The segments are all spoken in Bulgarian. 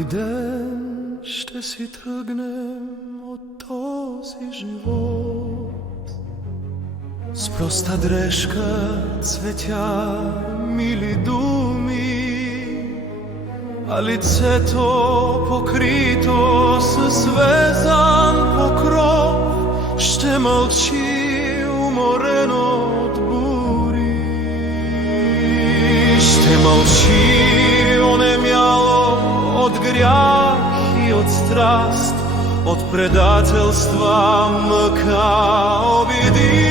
Кој ден ще си тргнем од този живот, с проста дрежка, цветја, мили думи, а лицето покрито со свезан покров ще мълчи уморено од бури. Ще мълчи онемяло од грях и од страст, од предателства, мъка, обиди.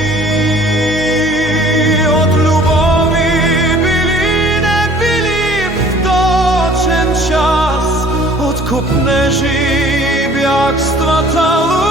Од љубови били не били в точен час, од копнежи бягствата.